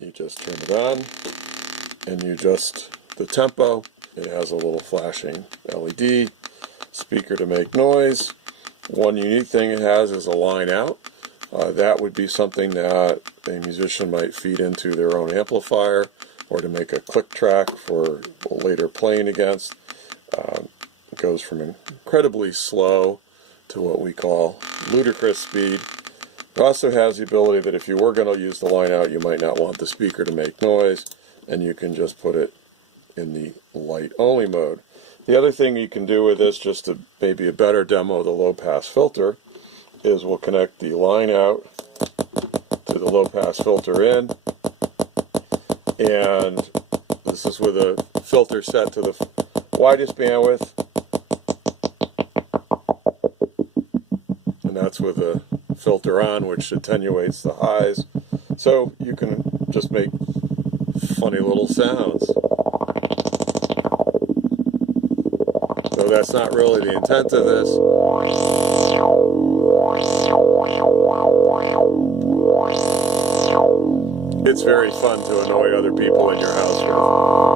You just turn it on and you adjust the tempo. It has a little flashing LED, speaker to make noise. One unique thing it has is a line out. That would be something that a musician might feed into their own amplifier or to make a click track for later playing against. It goes from incredibly slow to what we call ludicrous speed. It also has the ability that if you were going to use the line out, you might not want the speaker to make noise, and you can just put it in the light only mode. The other thing you can do with this, just to maybe a better demo of the low pass filter, is we'll connect the line out to the low pass filter in, and this is with a filter set to the widest bandwidth, and that's with a filter on, which attenuates the highs, so you can just make funny little sounds. So that's not really the intent of this. It's very fun to annoy other people in your house with.